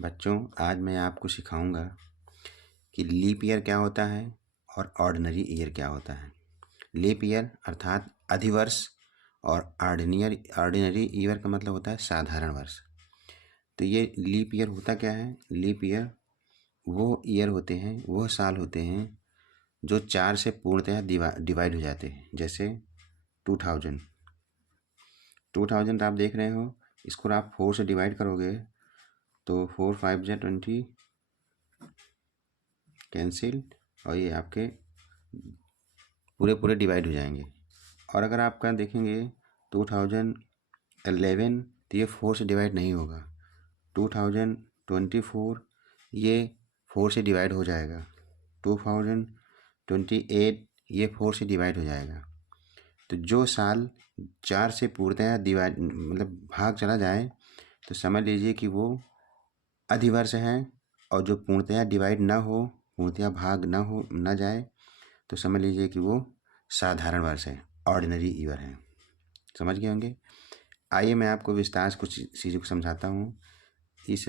बच्चों, आज मैं आपको सिखाऊंगा कि लीप ईयर क्या होता है और ऑर्डिनरी ईयर क्या होता है। लीप ईयर अर्थात अधिवर्ष और ऑर्डिनरी ईयर का मतलब होता है साधारण वर्ष। तो ये लीप ईयर होता क्या है? लीप ईयर वो ईयर होते हैं, वो साल होते हैं जो 4 से पूर्णतः डिवाइड हो जाते हैं। जैसे 2000 आप देख रहे हो, इसको आप 4 से डिवाइड करोगे तो 4 5 जा 20 कैंसिल और ये आपके पूरे डिवाइड हो जाएंगे। और अगर आपका देखेंगे 2011 तो ये 4 से डिवाइड नहीं होगा। 2024 ये 4 से डिवाइड हो जाएगा। 2028 ये 4 से डिवाइड हो जाएगा। तो जो साल 4 से पूर्णतः डिवाइड मतलब भाग चला जाए तो समझ लीजिए कि वो अधिवर्ष है, और जो पूर्णतः डिवाइड ना हो, पूर्णतः भाग ना जाए तो समझ लीजिए कि वो साधारण वर्ष है, ऑर्डिनरी ईयर है। समझ गए होंगे। आइए मैं आपको विस्तार से कुछ चीज़ों को समझाता हूँ। इस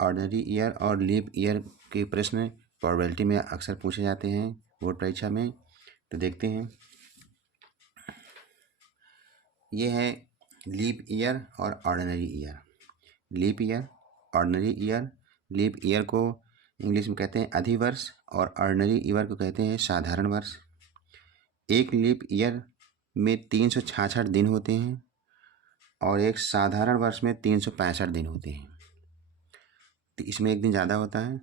ऑर्डिनरी ईयर और लीप ईयर के प्रश्न प्रोबेबिलिटी में अक्सर पूछे जाते हैं बोर्ड परीक्षा में। तो देखते हैं, ये है लीप ईयर और ordinary year. Leap year, ordinary year. Leap year को इंग्लिश में कहते हैं अधिवर्ष और ऑर्डिनरी ईयर को कहते हैं साधारण वर्ष। एक लीप ईयर में 366 दिन होते हैं और एक साधारण वर्ष में 365 दिन होते हैं। तो इसमें एक दिन ज़्यादा होता है।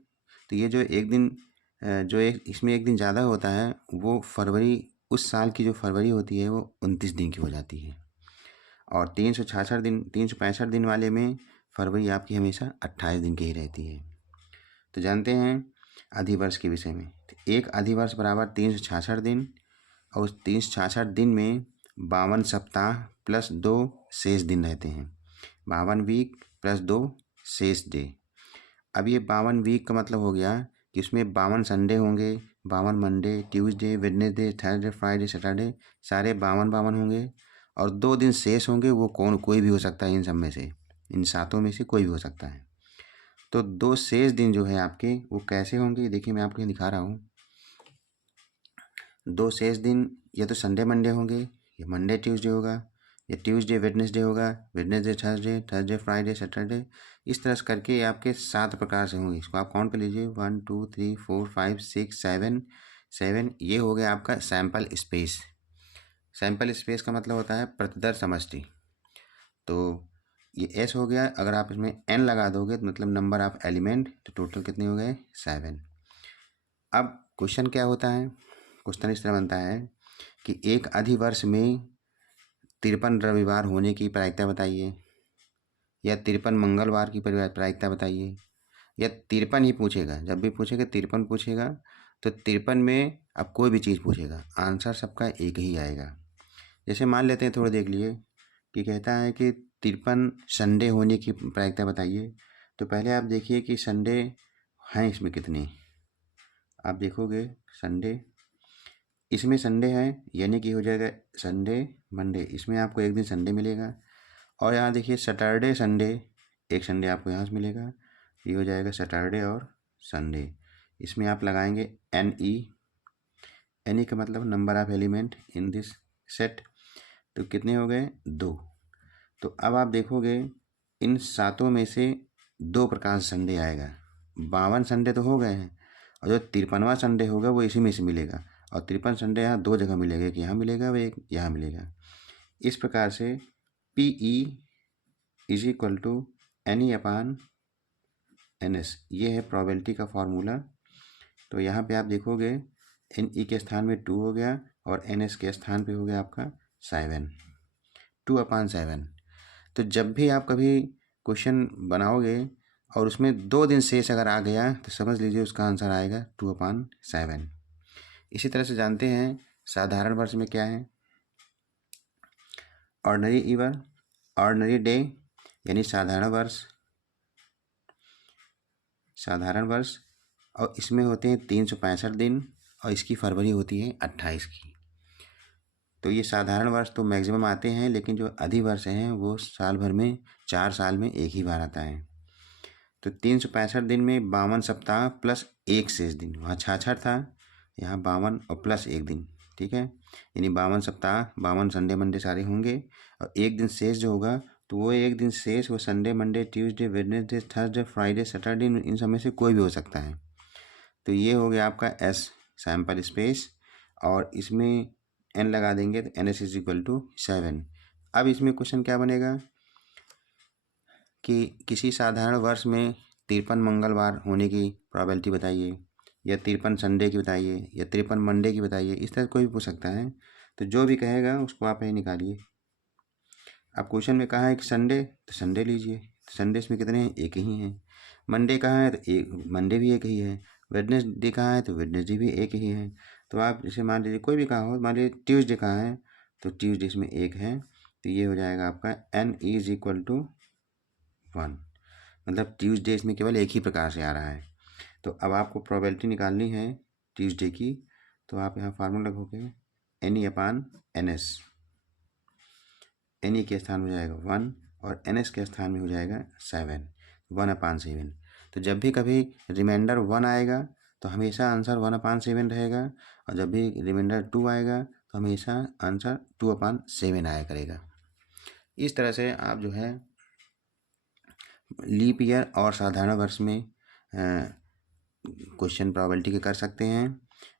तो ये जो एक दिन इसमें एक दिन ज़्यादा होता है वो फरवरी, उस साल की जो फरवरी होती है वो 29 दिन की हो जाती है। और 365 दिन वाले में फरवरी आपकी हमेशा 28 दिन की ही रहती है। तो जानते हैं अधिवर्ष के विषय में। तो एक अधिवर्ष बराबर 366 दिन, और उस 366 दिन में 52 सप्ताह प्लस 2 शेष दिन रहते हैं। 52 वीक प्लस 2 शेष डे। अब ये 52 वीक का मतलब हो गया कि उसमें 52 संडे होंगे, 52 Monday, Tuesday, Wednesday, Thursday, Friday, Saturday, सारे 52 होंगे। और 2 दिन शेष होंगे, वो कोई भी हो सकता है इन सब में से, इन 7 में से कोई भी हो सकता है। तो 2 शेष दिन जो है आपके वो कैसे होंगे, देखिए मैं आपको यहाँ दिखा रहा हूँ। 2 शेष दिन या तो संडे मंडे होंगे, या मंडे ट्यूसडे होगा, या ट्यूसडे वेडनेसडे होगा, Wednesday Thursday, Thursday Friday, Saturday. इस तरह से करके आपके 7 प्रकार से होंगे। इसको आप काउंट कर लीजिए, 1 2 3 4 5 6 7। ये हो गया आपका सैंपल स्पेस। सैंपल स्पेस का मतलब होता है प्रतिदर्श समष्टि। तो ये एस हो गया। अगर आप इसमें एन लगा दोगे तो मतलब नंबर ऑफ एलिमेंट, तो टोटल कितने हो गए? 7। अब क्वेश्चन क्या होता है? क्वेश्चन इस तरह बनता है कि एक अधिवर्ष में 53 रविवार होने की प्रायिकता बताइए, या 53 मंगलवार की प्रायिकता बताइए, या 53 ही पूछेगा। जब भी पूछेगा 53 पूछेगा, तो 53 में अब कोई भी चीज़ पूछेगा, आंसर सबका एक ही आएगा। जैसे मान लेते हैं, थोड़ा देख लिए कि कहता है कि 53 संडे होने की प्रायिकता बताइए। तो पहले आप देखिए कि संडे हैं इसमें कितने। आप देखोगे संडे, इसमें संडे है यानी कि हो जाएगा संडे मंडे, इसमें आपको एक दिन संडे मिलेगा। और यहाँ देखिए सैटरडे संडे, एक संडे आपको यहाँ से मिलेगा। ये हो जाएगा सैटरडे और संडे। इसमें आप लगाएंगे एन ई का मतलब number of element in this set. तो कितने हो गए? 2। तो अब आप देखोगे इन 7 में से 2 प्रकार से संडे आएगा। 52 संडे तो हो गए हैं, और जो 53वां संडे होगा वो इसी में से मिलेगा। और 53 संडे यहाँ 2 जगह मिलेगा, एक यहाँ मिलेगा व एक यहाँ मिलेगा। इस प्रकार से p e is equal to n e upon n s, ये है प्रोबेबिलिटी का फॉर्मूला। तो यहाँ पे आप देखोगे एन ई के स्थान में 2 हो गया और एन एस के स्थान पे हो गया आपका 7, 2/7। तो जब भी आप कभी क्वेश्चन बनाओगे और उसमें 2 दिन शेष अगर आ गया तो समझ लीजिए उसका आंसर आएगा 2/7। इसी तरह से जानते हैं साधारण वर्ष में क्या है? ऑर्डिनरी ईयर, ऑर्डिनरी डे यानी साधारण वर्ष, और इसमें होते हैं 365 दिन, और इसकी फरवरी होती है 28 की। तो ये साधारण वर्ष तो मैक्सिमम आते हैं, लेकिन जो अधिवर्ष हैं वो साल भर में 4 साल में एक ही बार आता है। तो 365 दिन में 52 सप्ताह प्लस एक शेष दिन, वहाँ 66 था, यहाँ 52 और प्लस एक दिन, ठीक है। यानी 52 सप्ताह, 52 संडे मंडे सारे होंगे, और एक दिन शेष जो होगा तो वो एक दिन शेष वो Sunday Monday Tuesday Wednesday Thursday Friday Saturday, इन सब में से कोई भी हो सकता है। तो ये हो गया आपका एस सैम्पल स्पेस, और इसमें एन लगा देंगे तो n s is equal to 7। अब इसमें क्वेश्चन क्या बनेगा कि किसी साधारण वर्ष में 53 मंगलवार होने की प्रोबेबिलिटी बताइए, या 53 संडे की बताइए, या 53 मंडे की बताइए। इस तरह कोई भी पूछ सकता है, तो जो भी कहेगा उसको आप यही निकालिए। अब क्वेश्चन में कहा है कि संडे, तो संडे लीजिए, तो संडे इसमें कितने हैं, एक ही हैं। मंडे कहाँ है, तो एक मंडे भी एक ही है। वेडनेसडे कहाँ है, तो वेडनेसडे भी एक ही है। तो आप जैसे मान लीजिए कोई भी कहा हो, मान लीजिए ट्यूसडे कहाँ है, तो ट्यूसडे इसमें एक है, तो ये हो जाएगा आपका n इज इक्वल टू 1। मतलब ट्यूसडे इसमें केवल एक ही प्रकार से आ रहा है। तो अब आपको प्रोबेबिलिटी निकालनी है ट्यूसडे की, तो आप यहाँ फार्मूला लगोगे NE/NS। NE के स्थान में हो जाएगा 1 और NS के स्थान में हो जाएगा 7, 1/7। तो जब भी कभी रिमाइंडर 1 आएगा तो हमेशा आंसर 1/7 रहेगा, और जब भी रिमाइंडर 2 आएगा तो हमेशा आंसर 2/7 आया करेगा। इस तरह से आप जो है लीप ईयर और साधारण वर्ष में क्वेश्चन प्रोबेबिलिटी के कर सकते हैं।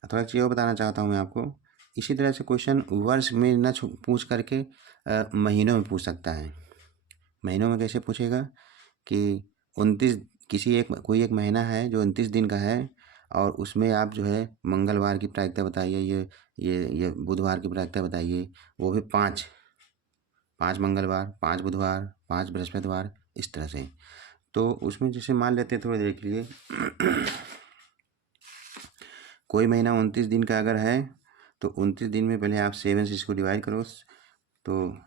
थोड़ा चीज़ और बताना चाहता हूँ मैं आपको, इसी तरह से क्वेश्चन वर्ष में न पूछ करके महीनों में पूछ सकता है। महीनों में कैसे पूछेगा कि 29 कोई एक महीना है जो 29 दिन का है, और उसमें आप जो है मंगलवार की प्रायिकता बताइए, ये बुधवार की प्रायिकता बताइए, वो भी 5 मंगलवार, 5 बुधवार, 5 बृहस्पतिवार, इस तरह से। तो उसमें जैसे मान लेते हैं थोड़ी देर के लिए कोई महीना 29 दिन का अगर है, तो 29 दिन में पहले आप 7 से इसको डिवाइड करो, तो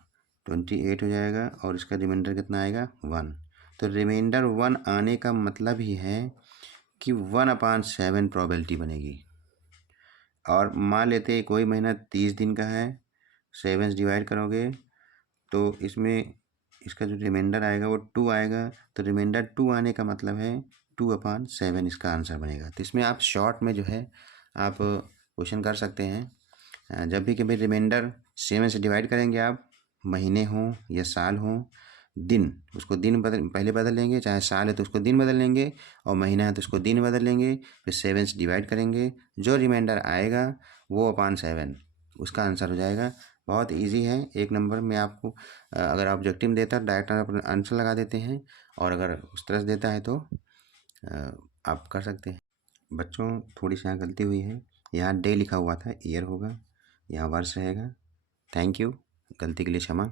28 हो जाएगा, और इसका रिमाइंडर कितना आएगा 1। तो रिमाइंडर 1 आने का मतलब ही है कि 1/7 प्रोबेबिलिटी बनेगी। और मान लेते हैं कोई महीना 30 दिन का है, 7 से डिवाइड करोगे तो इसमें इसका जो रिमाइंडर आएगा वो 2 आएगा, तो रिमाइंडर 2 आने का मतलब है 2/7 इसका आंसर बनेगा। तो इसमें आप शॉर्ट में जो है आप क्वेश्चन कर सकते हैं। जब भी कभी रिमाइंडर 7 से डिवाइड करेंगे आप, महीने हों या साल हों, दिन, उसको दिन पहले बदल लेंगे, चाहे साल है तो उसको दिन बदल लेंगे, और महीना है तो उसको दिन बदल लेंगे, फिर 7 से डिवाइड करेंगे, जो रिमाइंडर आएगा वो 7 उसका आंसर हो जाएगा। बहुत इजी है। 1 नंबर में आपको अगर ऑब्जेक्टिव देता है डायरेक्ट आप आंसर लगा देते हैं, और अगर उस तरह से देता है तो आप कर सकते हैं। बच्चों थोड़ी सी यहाँ गलती हुई है, यहाँ डे लिखा हुआ था, ईयर होगा, यहाँ वर्ष रहेगा। थैंक यू, गलती के लिए क्षमा।